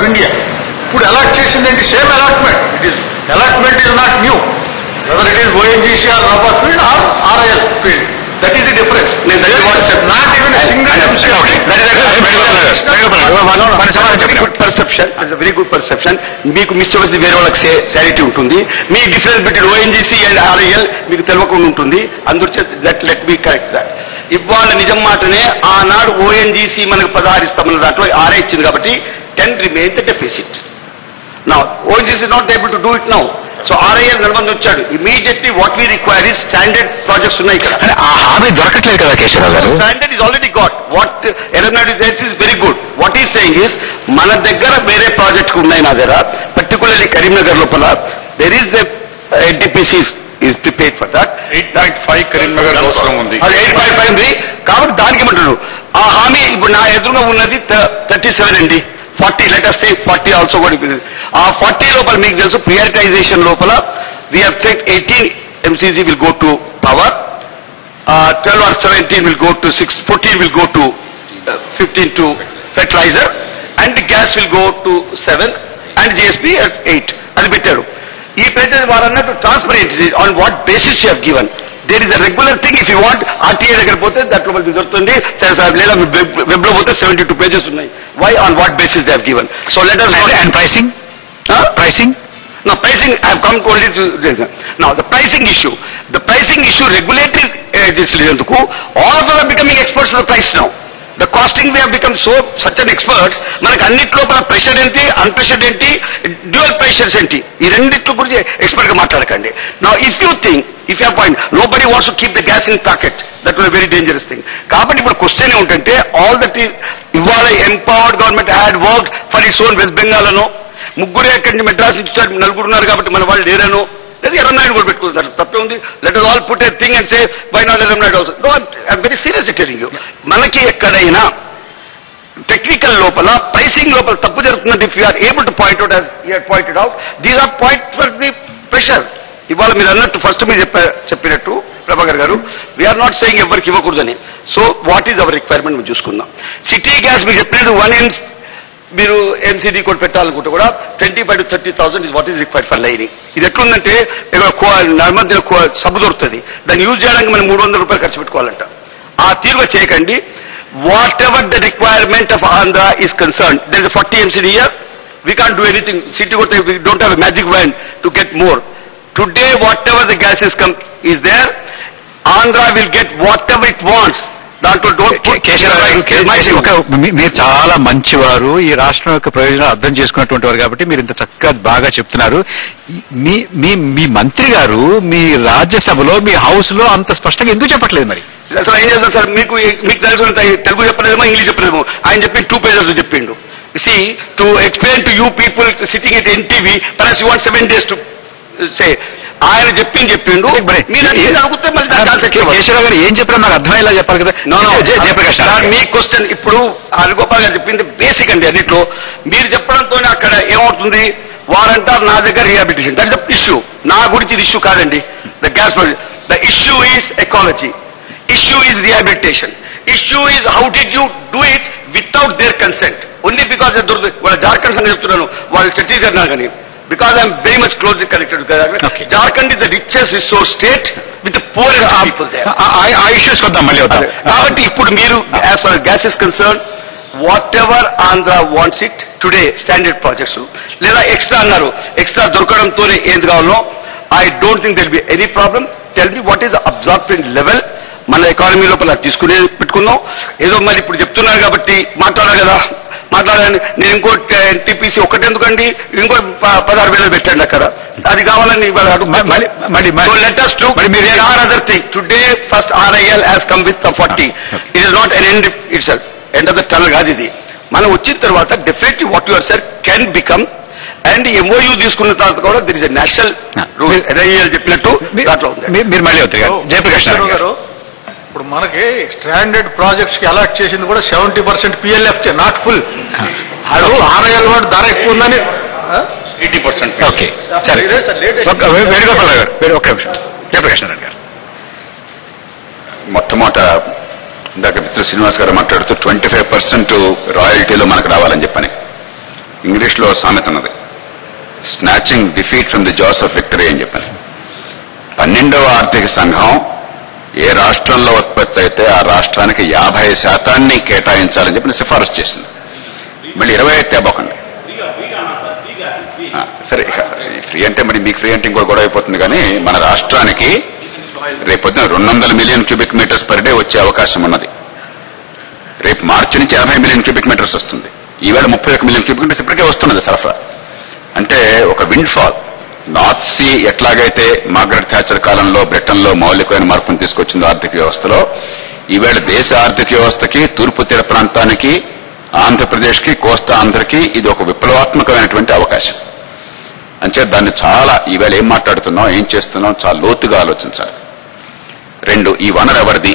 India. Put allot చేసిందంటే same allotment. Allotment is not new. Whether it is ONGC or rubber field or RIL field. That is the difference. Not even a single perception. It's a very good perception. మీకు miss వచ్చి వేరే వాళ్ళకి శారిటీ ఉంటుంది. మీ difference between ONGC and RIL మీకు తెలియకుండా ఉంటుంది. అందుచే లెట్ బి కరెక్ట్ దాట్. ఇవాళ నిజం మాటనే ఆనాడు ఓఎన్జీసీ మనకు 16 ఇస్తామన్న దాంట్లో ఆర్ఐ ఇచ్చింది కాబట్టి 10 remain the deficit. Now ONGC is not able to do it now. So RIL నడమంది వచ్చాడు. Immediately what we require is standard projects ఉన్నాయి ఇక్కడ. ఆ హామీ దొరకట్లేదు కదా కేశవరావు గారు. Standard is already got. What Eranadu says is very good. What he is saying is మన దగ్గర వేరే ప్రాజెక్ట్ ఉన్నాయి నా దగ్గర. Particularly కరీంనగర్ లోపల there is a NTPC is prepared for that. 8.5 Karimnagar అవసరం ఉంది. అది 8.5 ఉంది. కాబట్టి దానికి ఏమంటారు ఆ హామీ ఇప్పుడు నా ఎదురుగా ఉన్నది 37 అండి. 40 let us say 40 also what it is. ఆ 40 లోపల మీకు తెలుసు ప్రియారిటైజేషన్ లోపల we have said 18 MCC will go to power, 12 or 17 will go to 6, 14 will go to 15 to fertilizer and gas will go to 7 and GSP at 8 అది పెట్టారు. ఈ ప్రజలు వారన్నట్టు transparent on what basis you have given. There is a regular thing. If you want RTA దగ్గర పోతే that రూపల్ దొరుకుతుంది. లేదా web లో పోతే 72 pages ఉన్నాయి. Why, on what basis they have given? So let us know. And pricing? Pricing? No, pricing I have come only to this. Now the pricing issue. The pricing issue regulatory agencies ఎందుకు all of them are becoming experts on the price now. The costing we have become such an experts. మనకు అన్నిట్లో pressure ఏంటి, అన్ప్రెషర్ ఏంటి, dual pressures ఏంటి, ఈ రెండిట్లో గురించి expert గా మాట్లాడకండి. Now if you think, if you have point, nobody wants to keep the gas in packet. That was a very dangerous thing. కాబట్టి ఇప్పుడు క్వశ్చన్ ఏమిటంటే all that is ఇవాళ empowered government had work for its own west Bengal అనో, ముగ్గురే ఎక్కడి నుంచి మెడ్రాస్ ఇచ్చారు, నలుగురున్నారు కాబట్టి మన వాళ్ళు లేరనో, లేదా ఎర్రనాయుడు కూడా పెట్టుకుంటారు. తప్పే ఉంది. Let us all put a thing and say why not Yerrannaidu also. No, I'm very seriously telling you. మనకి ఎక్కడైనా టెక్నికల్ లోపల ప్రైసింగ్ లోపల తప్పు జరుగుతుందంటే if you are able to point out as you had pointed out, these are points for the pressure. ఇవాళ మీరు అన్నట్టు first మీరు చెప్పినట్టు ప్రభాకర్ గారు, వీఆర్ నాట్ సెయింగ్ ఎవరికి ఇవ్వకూడదని. So what is our requirement మీరు చూసుకుందాం. సిటీ గ్యాస్ మీకు చెప్పినట్టు 1 మీరు ఎంసీడీ కూడా పెట్టాలనుకుంటే కూడా 25,000 to 30,000 is what is required for lining. ఇది ఎట్లుందంటే మధ్య సబ్బు దొరుకుతుంది, దాన్ని యూజ్ చేయడానికి మనం 300 రూపాయలు ఖర్చు పెట్టుకోవాలంట. ఆ తీరుగా చేయకండి. Whatever the requirement of Andhra is concern, there is 40 MCD year, we can't do anything. City కూడా we don't have a magic wand to get more. Today whatever the gas is there, Andhra will get whatever it wants. మీరు చాలా మంచివారు, ఈ రాష్ట్రం యొక్క ప్రయోజనాలు అర్థం చేసుకున్నటువంటి వారు కాబట్టి మీరు ఇంత చక్కగా బాగా చెప్తున్నారు. మీ మంత్రి గారు మీ రాజ్యసభలో మీ హౌస్ లో అంత స్పష్టంగా ఎందుకు చెప్పట్లేదు? మరి అసలు ఏం చేద్దాం సార్, మీకు తెలుసు తెలుగు చెప్పలేదేమో ఇంగ్లీష్ చెప్పలేదేమో. ఆయన చెప్పి 2 pages చెప్పిండు. See, to explain to you people sitting at NTV, perhaps you want 7 days to say. ఆయన చెప్పిండు మీరు అడిగితే మళ్ళీ కేశవరావు గారు ఏం చెప్పినా నాకు అర్థమయ్యేలా చెప్పాలి కదా. జయప్రకాష్ మీ క్వశ్చన్ ఇప్పుడు హరిగోపాల్ గారు చెప్పింది బేసిక్ అండి. అన్నిట్లో మీరు చెప్పడంతో అక్కడ ఏమవుతుంది, వారంటారు నా దగ్గర rehabilitation. That is the issue. నా గురించి ఇది ఇష్యూ కాదండి. The gas the issue is ecology, issue is rehabilitation, issue is how did you do it without their consent. Only because వాళ్ళ జార్ఖండ్ సంగతి చెప్తున్నాను, వాళ్ళు ఛత్తీస్గఢ్ నా కానీ. Because I am very much closely connected to Jharkhand. Okay. Jharkhand is the richest resource state with the poorest people there. ఆ issues కొద్దాం మళ్ళీ వద్దాం. కాబట్టి ఇప్పుడు మీరు as far as gas is concerned, whatever Andhra wants it today, standard projects లేదా extra అన్నారు, extra దొరకడంతోనే ఏది కావాలో I don't think there will be any problem. Tell me what is the absorption level. మన ఎకానమీ లోపల తీసుకునే పెట్టుకుందాం. ఏదో మరి ఇప్పుడు చెప్తున్నారు కాబట్టి మాట్లాడాలి కదా, మాట్లాడాలని. నేను ఇంకో NTPC ఒకటెందుకండి, ఇంకో 16,000 పెట్టండి అక్కడ, అది కావాలని other thing. Today first RIL has come with the 40. It is not an end itself, end of the tunnel కాదు ఇది. మనం వచ్చిన తర్వాత definitely what your sir can become. And MOU తీసుకున్న తర్వాత కూడా there is a national RIL చెప్పినట్టు దాంట్లో ఉంది. మీరు మళ్ళీ అవుతారు జయప్రకాష్ గారు. ఇప్పుడు మనకి స్టాండర్డ్ ప్రాజెక్ట్స్ కి అలాట్ చేసింది కూడా 70% PLF, నాట్ ఫుల్. అది RIL వాడు ధర ఎక్కువ ఉందని 80%. ఓకే సరే. వేణుగోపాల్ గారు ఒక్క నిమిషం. జయప్రకాష్ గారు మొట్టమొదట ఇందాక మిత్రుడు శ్రీనివాస్ గారు మాట్లాడుతూ 25% రాయల్టీలో మనకు రావాలని చెప్పని ఇంగ్లీష్లో సామెత ఉన్నది, snatching defeat from the jaws of victory అని చెప్పాను. 12వ ఆర్థిక సంఘం ఏ రాష్ట్రంలో ఉత్పత్తి అయితే ఆ రాష్ట్రానికి 50% కేటాయించాలని చెప్పి సిఫారసు చేసింది. మళ్ళీ 20 తేబోకండి. సరే, ఫ్రీ అంటే మరి మీకు ఫ్రీ అంటే ఇంకో గొడవ అయిపోతుంది. కానీ మన రాష్ట్రానికి రేపొద్దున 200 million cubic metres per day వచ్చే అవకాశం ఉన్నది. రేపు మార్చి నుంచి 80 మిలియన్ క్యూబిక్ మీటర్స్ వస్తుంది. ఈవేళ 31 మిలియన్ క్యూబిక్ మీటర్స్ ఇప్పటికే వస్తున్నది సరఫరా. అంటే ఒక విండ్ ఫాల్. నార్త్ సీ ఎట్లాగైతే మార్గరెట్ థాచర్ కాలంలో బ్రిటన్లో మౌలికమైన మార్పును తీసుకొచ్చిందో ఆర్థిక వ్యవస్థలో, ఈవేళ దేశ ఆర్థిక వ్యవస్థకి, తూర్పు తీర ప్రాంతానికి, ఆంధ్రప్రదేశ్కి, కోస్తా ఆంధ్రకి ఇది ఒక విప్లవాత్మకమైనటువంటి అవకాశం. అంచే దాన్ని చాలా ఈవేళ ఏం మాట్లాడుతున్నాం, ఏం చేస్తున్నాం చాలా లోతుగా ఆలోచించాలి. 2, ఈ వనరు ఎవరిది?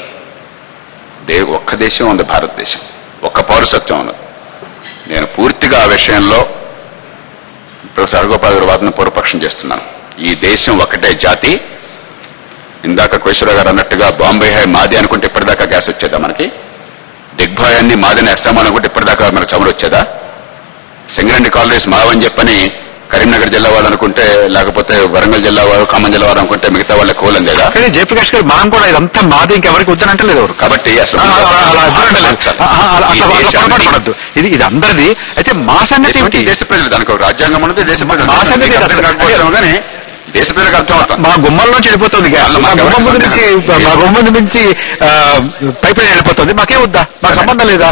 ఒక్క దేశం ఉంది, భారతదేశం. ఒక్క పౌరసత్వం ఉన్నది. నేను పూర్తిగా ఆ విషయంలో ప్రొఫెసర్ హరగోపాల్ గారి వాదన పూర్వపక్షం చేస్తున్నాను. ఈ దేశం ఒకటే జాతి. ఇందాక కోశ్వరరావు గారు అన్నట్టుగా బాంబే హై మాది అనుకుంటే ఇప్పటిదాకా గ్యాస్ వచ్చేదా మనకి? దిగ్బాయ్ అన్ని మాదని వేస్తామని అనుకుంటే ఇప్పటిదాకా మనకు చమురు వచ్చేదా? సింగరెడ్డి కాలనీస్ మావని చెప్పని కరీంనగర్ జిల్లా వాళ్ళు అనుకుంటే, లేకపోతే వరంగల్ జిల్లా వారు, ఖమ్మం జిల్లా వారు అనుకుంటే మిగతా వాళ్ళ కోలందేదా? కానీ జయప్రకాష్ గారు మనం కూడా ఇదంతా మాది, ఇంకెవరికి వద్దనంటలేదు ఎవరు. కాబట్టి అసలు పడద్దు. ఇది అందరిది. అయితే మా సంగతి ఏమిటి? దేశ ప్రజలు, దానికి ఒక రాజ్యాంగం ఉన్నది, దేశ ప్రజలు. మా సంగతి కానీ దేశ ప్రజలకు అర్థం అవుతుంది. మా గుమ్మల్లో చెడిపోతుంది గ్యాస్. మా గుమ్మం నుంచి పైప్ లైన్ వెళ్ళిపోతుంది. మాకే వద్దా? మాకు సంబంధం లేదా?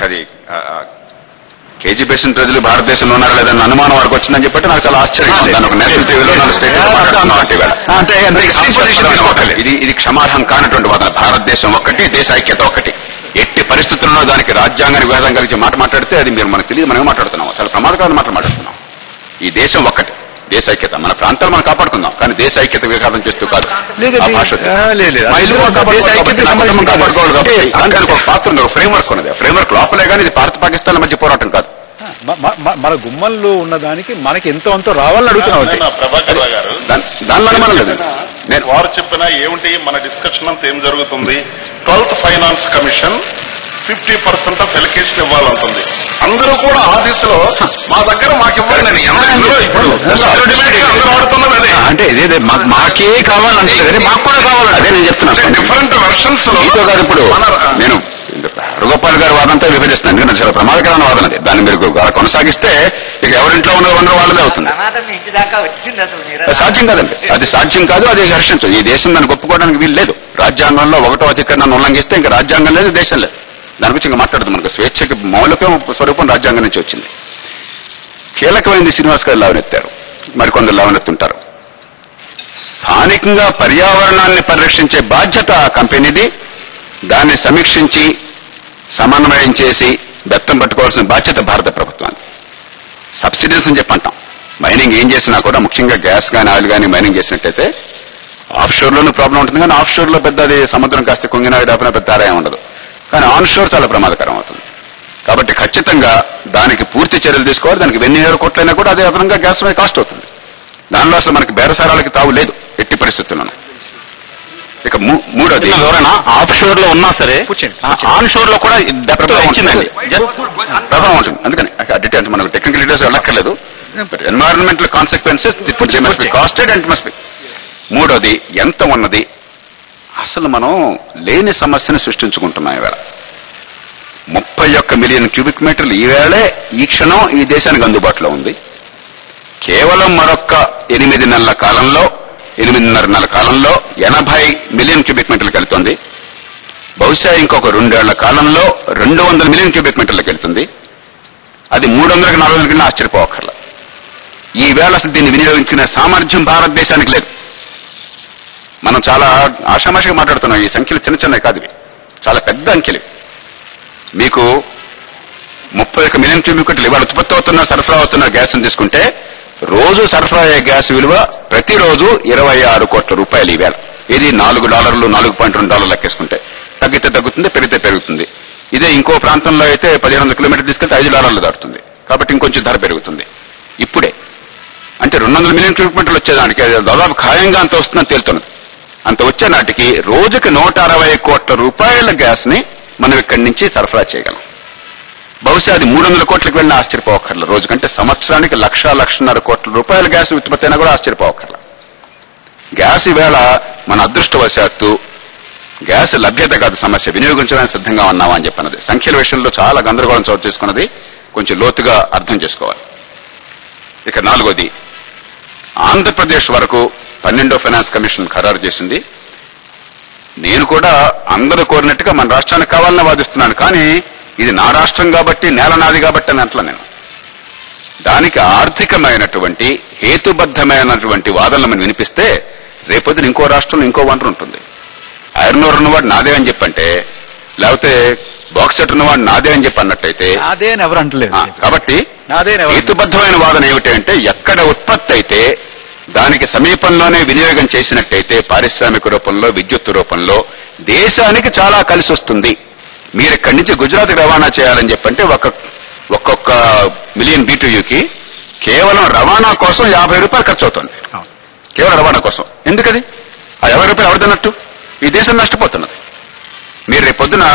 కేజీ బేసిన్ ప్రజలు భారతదేశంలో ఉన్నారా లేదన్న అనుమానం వారికి వచ్చిందని చెప్పి నాకు చాలా ఆశ్చర్యంగా ఉంది. దాని ఒక నేషనల్ టీవీలో ఇది క్షమార్హం కానటువంటి వాదన. భారతదేశం ఒక్కటి, దేశ ఐక్యత ఒక్కటి. ఎట్టి పరిస్థితుల్లో దానికి రాజ్యాంగానికి వివాదం కలిగి మాట్లాడితే అది మీరు మనకు తెలియదు, మనమే మాట్లాడుతున్నాం. చాలా ప్రమాదకరమైన మాట్లాడుతున్నాం. ఈ దేశం ఒక్కటి, దేశ ఐక్యత. మన ప్రాంతాలు మనం కాపాడుకుందాం, కానీ దేశ ఐక్యత విఘాతం చేస్తూ కాదు. కాపాడుకోవాలి కాబట్టి దానికి ఒక పాత్ర ఉంది, ఒక ఫ్రేమ్వర్క్ ఉన్నది. ఫ్రేమ్వర్క్ లోపలే కానీ ఇది భారత్ పాకిస్తాన్ మధ్య పోరాటం కాదు. మన గుమ్మల్లో ఉన్నదానికి మనకి ఎంతో అంతో రావాలని అడుగుతున్నాం. దానిలో అనుమానం లేదు. నేను వారు చెప్పినా ఏమిటి మన డిస్కషన్ అంతా ఏం జరుగుతుంది? 12th finance commission 50% of allocation ఇవ్వాలంటుంది. అందరూ కూడా ఆ దిశలో మా దగ్గర మాకు ఇవ్వాలని ఇప్పుడు అందరూ ఆడుతున్నది అదే. అంటే ఇదే మాకే కావాలంటే మాకు కూడా కావాలంటే అదే నేను చెప్తున్నాను. డిఫరెంట్ వెర్షన్స్ లో కాదు. ఇప్పుడు నేను హరగోపాల్ గారి వాదంతో విభజిస్తున్నాను. ఎందుకంటే చాలా ప్రమాదకరమైన వాదన అది. దాన్ని మీరు కొనసాగిస్తే ఇక ఎవరింట్లో ఉన్న వనరు వాళ్ళదే అవుతుంది. సాధ్యం కాదండి, అది సాధ్యం కాదు, అది హర్షించదు. ఈ దేశం దాన్ని ఒప్పుకోవడానికి వీలు లేదు. రాజ్యాంగంలో 1వ అధికరణాన్ని ఉల్లంఘిస్తే ఇంకా రాజ్యాంగం లేదు, దేశం లేదు. దాని గురించి ఇంకా మాట్లాడదు. మనకు స్వేచ్ఛకి మౌలిక స్వరూపం రాజ్యాంగం నుంచి వచ్చింది. కీలకమైనది శ్రీనివాస్ గారు లేవనెత్తారు, మరికొందరు లేవనెత్తుంటారు. స్థానికంగా పర్యావరణాన్ని పరిరక్షించే బాధ్యత ఆ కంపెనీది. దాన్ని సమీక్షించి సమన్వయం చేసి బెత్తం పట్టుకోవాల్సిన బాధ్యత భారత ప్రభుత్వాన్ని. సబ్సిడీస్ అని చెప్పంటాం. మైనింగ్ ఏం చేసినా కూడా, ముఖ్యంగా గ్యాస్ కానీ ఆయిల్ కానీ మైనింగ్ చేసినట్టయితే ఆఫ్ షోర్లోనూ ప్రాబ్లం ఉంటుంది. కానీ ఆఫ్ షోర్లో పెద్ద అది సముద్రం కాస్త కుంగినా డబ్బున పెద్ద ఆదాయం ఉండదు. కానీ ఆన్ షోర్ చాలా ప్రమాదకరం అవుతుంది. కాబట్టి ఖచ్చితంగా దానికి పూర్తి చర్యలు తీసుకోవాలి. దానికి 1,000 కోట్లైనా కూడా అదే అదనంగా గ్యాస్ కాస్ట్ అవుతుంది. దానిలో అసలు మనకి బేరసారాలకి తావు లేదు ఎట్టి పరిస్థితుల్లోనూ. ఇక మూడోది, ఎవరైనా ఆఫ్ షోర్ లో ఉన్నా సరే ఆన్ షోర్ లో కూడా ప్రభావం ఉంటుంది. అందుకని డీటెయిల్స్ మనకు టెక్నికల్ డీటెయిల్స్ వెళ్ళక్కర్లేదు. Environmental consequences must be costed and must be. మూడోది, ఎంత ఉన్నది అసలు మనం లేని సమస్యను సృష్టించుకుంటున్నాం. ఈవేళ 31 మిలియన్ క్యూబిక్ మీటర్లు ఈవేళే ఈ క్షణం ఈ దేశానికి అందుబాటులో ఉంది. కేవలం మరొక్క 8 నెలల కాలంలో, 8.5 నెలల కాలంలో 80 మిలియన్ క్యూబిక్ మీటర్లకు వెళ్తుంది. బహుశా ఇంకొక 2 ఏళ్ల కాలంలో 200 మిలియన్ క్యూబిక్ మీటర్లకు వెళ్తుంది. అది 300కి 400 కింద ఆశ్చర్యపోవక్కర్ల. ఈ వేళ అసలు దీన్ని వినియోగించుకునే సామర్థ్యం భారతదేశానికి లేదు. మనం చాలా ఆషామాషిగా మాట్లాడుతున్నాం. ఈ సంఖ్యలు చిన్న చిన్నవి కాదు, ఇవి చాలా పెద్ద అంకెలు. మీకు 31 మిలియన్ క్యూబిక్ మీటర్లు ఇవాళ ఉత్పత్తి అవుతున్న, సరఫరా అవుతున్న గ్యాస్ని తీసుకుంటే రోజు సరఫరా అయ్యే గ్యాస్ విలువ ప్రతిరోజు 26 కోట్ల రూపాయలు ఈవేళ. ఇది $4, $4.2 లెక్కేసుకుంటే. తగ్గితే తగ్గుతుంది, పెరిగితే పెరుగుతుంది. ఇదే ఇంకో ప్రాంతంలో అయితే 1500 కిలోమీటర్లు తీసుకెళ్తే $5 దాటుతుంది. కాబట్టి ఇంకొంచెం ధర పెరుగుతుంది. ఇప్పుడే అంటే 200 మిలియన్ క్యూబిక్ మీటర్లు వచ్చేదానికి దాదాపు ఖాయంగా అంత వస్తుందని తేలుతున్నది. అంత వచ్చే నాటికి రోజుకి 160 కోట్ల రూపాయల గ్యాస్ ని మనం ఇక్కడి నుంచి సరఫరా చేయగలం. బహుశా అది 300 కోట్లకు వెళ్ళినా ఆశ్చర్యపోవక్కర్ల రోజు కంటే సంవత్సరానికి 1,00,00,000 కోట్ల రూపాయల గ్యాస్ ఉత్పత్తి అయినా కూడా ఆశ్చర్యపోవక్కర్ల. గ్యాస్ ఈవేళ మన అదృష్టవశాత్తు గ్యాస్ లభ్యత కాదు సమస్య, వినియోగించడానికి సిద్ధంగా ఉన్నామా అని చెప్పన్నది. సంఖ్యల విషయంలో చాలా గందరగోళం చోటు చేసుకున్నది, కొంచెం లోతుగా అర్థం చేసుకోవాలి. ఇక 4వది, ఆంధ్రప్రదేశ్ వరకు 12వ ఫైనాన్స్ కమిషన్ ఖరారు చేసింది. నేను కూడా అందరూ కోరినట్టుగా మన రాష్ట్రానికి కావాలని వాదిస్తున్నాను, కానీ ఇది నా రాష్ట్రం కాబట్టి, నేల నాది కాబట్టి అని అంటలా నేను. దానికి ఆర్థికమైనటువంటి హేతుబద్ధమైనటువంటి వాదనలు మనం వినిపిస్తే రేపొద్దున ఇంకో రాష్ట్రంలో ఇంకో వనరు ఉంటుంది. ఐరన్ ఓర్ ఉన్నవాడు నాదే అని చెప్పంటే, లేకపోతే బాక్సెట్ ఉన్నవాడు నాదే అని చెప్పి అన్నట్టయితే అదే ఎవరు అంటలేదు. కాబట్టి హేతుబద్ధమైన వాదన ఏమిటంటే, ఎక్కడ ఉత్పత్తి అయితే దానికి సమీపంలోనే వినియోగం చేసినట్టయితే పారిశ్రామిక రూపంలో, విద్యుత్ రూపంలో దేశానికి చాలా కలిసి వస్తుంది. మీరు ఇక్కడి నుంచి గుజరాత్ రవాణా చేయాలని చెప్పంటే ఒక్కొక్క మిలియన్ BTUకి కేవలం రవాణా కోసం 50 రూపాయలు ఖర్చు అవుతుంది. కేవలం రవాణా కోసం. ఎందుకది? ఆ 50 రూపాయలు ఎవరిదన్నట్టు? ఈ దేశం నష్టపోతున్నది. మీరు రేపు పొద్దున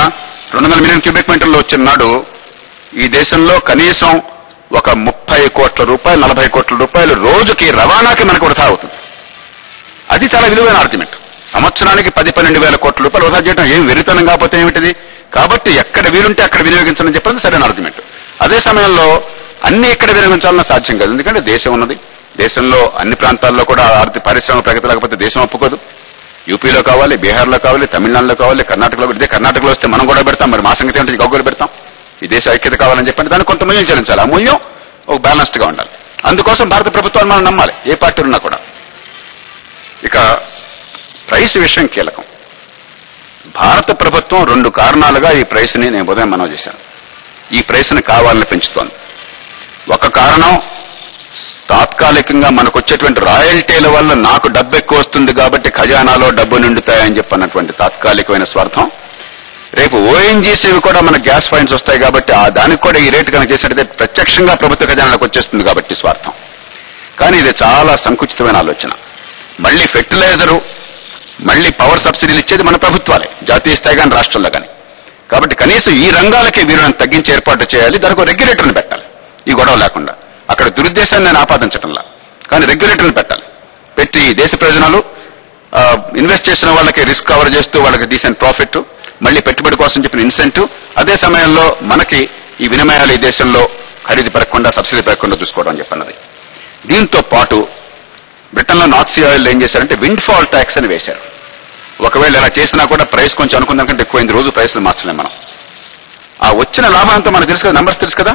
200 మిలియన్ క్యూబిక్ మీటర్లు వచ్చిన నాడు ఈ దేశంలో కనీసం ఒక 30 కోట్ల రూపాయలు, 40 కోట్ల రూపాయలు రోజుకి రవాణాకి మనకు వృధా అవుతుంది. అది చాలా విలువైన ఆర్గ్యుమెంట్. సంవత్సరానికి 10-12 వేల కోట్ల రూపాయలు వృధా చేయడం ఏం వెరితనం కాకపోతే ఏమిటిది? కాబట్టి ఎక్కడ వీలుంటే అక్కడ వినియోగించాలని చెప్పడం సరైన ఆర్గ్యుమెంట్. అదే సమయంలో అన్ని ఎక్కడ వినియోగించాలన్నా సాధ్యం కాదు. ఎందుకంటే దేశం ఉన్నది, దేశంలో అన్ని ప్రాంతాల్లో కూడా ఆర్థిక పారిశ్రామిక ప్రగతి లేకపోతే దేశం ఒప్పుకోదు. యూపీలో కావాలి, బీహార్లో కావాలి, తమిళనాడులో కావాలి, కర్ణాటకలో ఇదే కర్ణాటకలో వస్తే మనం కూడా పెడతాం. మరి మా సంగతి ఏంటంటే గౌగులు పెడతాం. ఈ దేశ ఐక్యత కావాలని చెప్పండి, దానికి కొంత మూల్యం చెల్లించాలి. ఆ మూల్యం ఒక బ్యాలెన్స్డ్ గా ఉండాలి. అందుకోసం భారత ప్రభుత్వాన్ని మనం నమ్మాలి, ఏ పార్టీ ఉన్నా కూడా. ఇక ప్రైస్ విషయం కీలకం. భారత ప్రభుత్వం 2 కారణాలుగా ఈ ప్రైస్ ని నేను ఉదయం మనవి చేశాను. ఈ ప్రైస్ ని కావాలని పెంచుతోంది. ఒక కారణం, తాత్కాలికంగా మనకు వచ్చేటువంటి రాయల్టీల వల్ల నాకు డబ్బు ఎక్కువ వస్తుంది కాబట్టి ఖజానాలో డబ్బు నిండుతాయని చెప్పన్నటువంటి తాత్కాలికమైన స్వార్థం. రేపు ఓఎన్జీసీవి కూడా మన గ్యాస్ ఫైన్స్ వస్తాయి కాబట్టి దానికి కూడా ఈ రేటు కనుక చేసినట్టయితే ప్రత్యక్షంగా ప్రభుత్వ ఖజానాలకు వచ్చేస్తుంది కాబట్టి స్వార్థం. కానీ ఇది చాలా సంకుచితమైన ఆలోచన. మళ్ళీ ఫెర్టిలైజరు, మళ్ళీ పవర్ సబ్సిడీలు ఇచ్చేది మన ప్రభుత్వాలే, జాతీయ స్థాయి కానీ రాష్ట్రంలో కానీ. కాబట్టి కనీసం ఈ రంగాలకే వీరులను తగ్గించి ఏర్పాటు చేయాలి. దానికి రెగ్యులేటర్ని పెట్టాలి, ఈ గొడవ లేకుండా. అక్కడ దురుద్దేశాన్ని నేను ఆపాదించటంలా, కానీ రెగ్యులేటర్ని పెట్టాలి. పెట్టి దేశ ప్రయోజనాలు, ఇన్వెస్ట్ చేసిన వాళ్ళకి రిస్క్ కవర్ చేస్తూ వాళ్ళకి డీసెంట్ ప్రాఫిట్, మళ్ళీ పెట్టుబడి కోసం చెప్పిన ఇన్సెంటివ్, అదే సమయంలో మనకి ఈ వినిమయాలు ఈ దేశంలో ఖరీదు పెరగకుండా, సబ్సిడీ పెరగకుండా చూసుకోవడం అని చెప్పన్నది. దీంతో పాటు బ్రిటన్లో నార్త్ సీ ఆయిల్ ఏం చేశారంటే విండ్ ఫాల్ ట్యాక్స్ అని వేశారు. ఒకవేళ ఇలా చేసినా కూడా ప్రైస్ కొంచెం అనుకున్న కంటే ఎక్కువైంది, రోజు ప్రైస్లు మార్చలేం మనం. ఆ వచ్చిన లాభంతో మనకు తెలుసు కదా, నంబర్స్ తెలుసు కదా.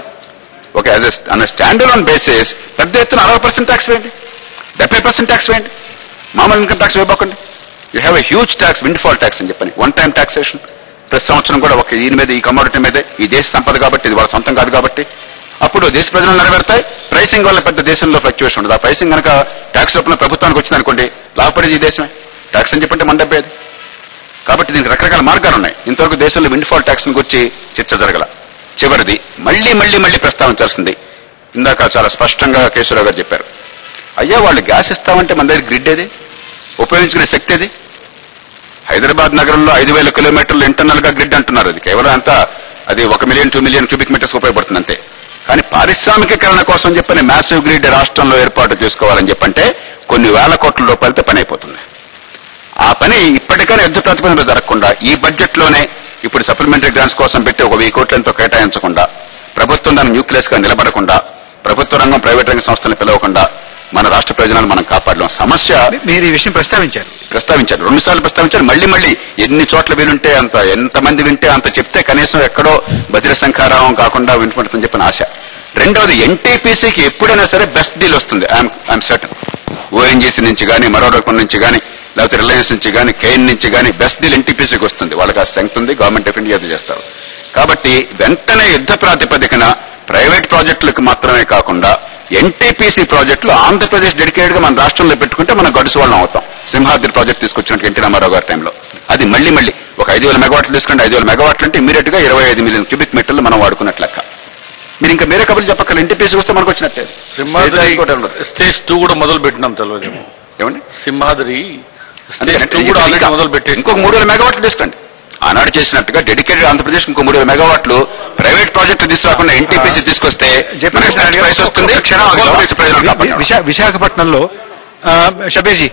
Okay, on stand alone basis పెద్ద ఎత్తున 60% ట్యాక్స్ వేయండి, 70% ట్యాక్స్ వేయండి, మామూలు ఇన్కమ్ ట్యాక్స్ వేయబోకండి. You have a huge tax, windfall tax అని చెప్పని, 1 టైం టాక్సేషన్. ప్రతి సంవత్సరం కూడా ఒక దీని మీద, ఈ కమోడిటీ మీదే, ఈ దేశ సంపద కాబట్టి, ఇది వాళ్ళ సొంతం కాదు కాబట్టి. అప్పుడు దేశ ప్రజలు నెరవేరుతాయి. ప్రైసింగ్ వల్ల పెద్ద దేశంలో ఫ్లక్చువేషన్ ఉండదు. ఆ ప్రైసింగ్ కనుక ట్యాక్స్ రూపంలో ప్రభుత్వానికి వచ్చిందనుకోండి, లాభపడేది ఈ దేశమే. ట్యాక్స్ అని చెప్పంటే మన డబ్బేది. కాబట్టి దీనికి రకరకాల మార్గాలు ఉన్నాయి. ఇంతవరకు దేశంలో విండ్ ఫాల్ ట్యాక్స్ గురించి చర్చ జరగల. చివరిది మళ్ళీ ప్రస్తావించాల్సింది, ఇందాక చాలా స్పష్టంగా కేశవరావు గారు చెప్పారు. అయ్యా, వాళ్ళు గ్యాస్ ఇస్తామంటే మన దగ్గర గ్రిడ్ ఏది, ఉపయోగించుకునే శక్తి ఏది? హైదరాబాద్ నగరంలో 5,000 కిలోమీటర్లు ఇంటర్నల్ గా గ్రిడ్ అంటున్నారు. అది కేవలం అంతా అది 1 మిలియన్ 2 మిలియన్ క్యూబిక్ మీటర్స్ ఉపయోగపడుతుంది అంతే. కానీ పారిశ్రామికీకరణ కోసం చెప్పని మ్యాసివ్ గ్రిడ్ రాష్ట్రంలో ఏర్పాటు చేసుకోవాలని చెప్పంటే కొన్ని వేల కోట్ల రూపాయలతో పని అయిపోతుంది. ఆ పని ఇప్పటికైనా యుద్ధ ప్రతిపాదనలో జరగకుండా ఈ బడ్జెట్ లోనే ఇప్పుడు సప్లిమెంటరీ గ్రాంట్స్ కోసం పెట్టి 1,000 కోట్లతో కేటాయించకుండా, ప్రభుత్వం దాన్ని న్యూక్లియస్ గా నిలబడకుండా, ప్రభుత్వ రంగం ప్రైవేట్ రంగ సంస్థలను పిలవకుండా మన రాష్ట్ర ప్రయోజనాలు మనం కాపాడలేం. సమస్య మీరు ఈ విషయం ప్రస్తావించారు 2 సార్లు ప్రస్తావించారు. మళ్ళీ ఎన్ని చోట్ల వీలుంటే అంత, ఎంతమంది వింటే అంత చెప్తే కనీసం ఎక్కడో బదిర సంఖారావం కాకుండా వింటుపడుతుందని చెప్పిన ఆశ. రెండవది, ఎన్టీపీసీకి ఎప్పుడైనా సరే బెస్ట్ డీల్ వస్తుంది. I'm certain. ఓఎన్జీసీ నుంచి కానీ, మరో రకం నుంచి కానీ, లేకపోతే రిలయన్స్ నుంచి కానీ, కేఎన్ నుంచి కానీ బెస్ట్ డీల్ ఎన్టీపీసీకి వస్తుంది. వాళ్ళకి ఆ స్ట్రెంగ్త్ ఉంది, గవర్నమెంట్ ఆఫ్ ఇండియా చేస్తారు. కాబట్టి వెంటనే యుద్ధ ప్రాతిపదికన ప్రైవేట్ ప్రాజెక్టులకు మాత్రమే కాకుండా ఎన్టీపీసీ ప్రాజెక్టులు ఆంధ్రప్రదేశ్ డెడికేటెడ్ గా మన రాష్ట్రంలో పెట్టుకుంటే మనం గడుసు వాళ్ళం అవుతాం. సింహాద్రి ప్రాజెక్ట్ తీసుకొచ్చినట్టు ఎన్టీ రామారావు గారి టైంలో అది మళ్ళీ ఒక 5,000 మెగావాట్లు తీసుకుంటే 5,000 మెగావాట్లు అంటే ఇమీడియట్ గా 25 మిలియన్ క్యూబిక్ మీటర్లు మనం వాడుకున్నట్లు లెక్క. మీరు ఇంకా వేరే కబుర్లు చెప్పక్కర్లేదు, ఎన్టీపీసీ వస్తే మనకు వచ్చినట్టే. స్టేజ్ 2 కూడా మొదలు పెట్టినాం తెలియదేమో. ఏమండి, సింహాద్రి స్టేజ్ 2 కూడా ఆల్రెడీ మొదలు పెట్టి ఇంకొక 3,000 మెగావాట్లు తీసుకోండి. ఆనాడు చేసినట్టుగా డెడికేటెడ్ ఆంధ్రప్రదేశ్ ఇంకో 3,000 మెగావాట్లు ప్రైవేట్ ప్రాజెక్టు తీసుకురాకుండా ఎన్టీపీసీ తీసుకొస్తే ప్రైస్ వస్తుంది. విశాఖపట్నంలో షబేజీ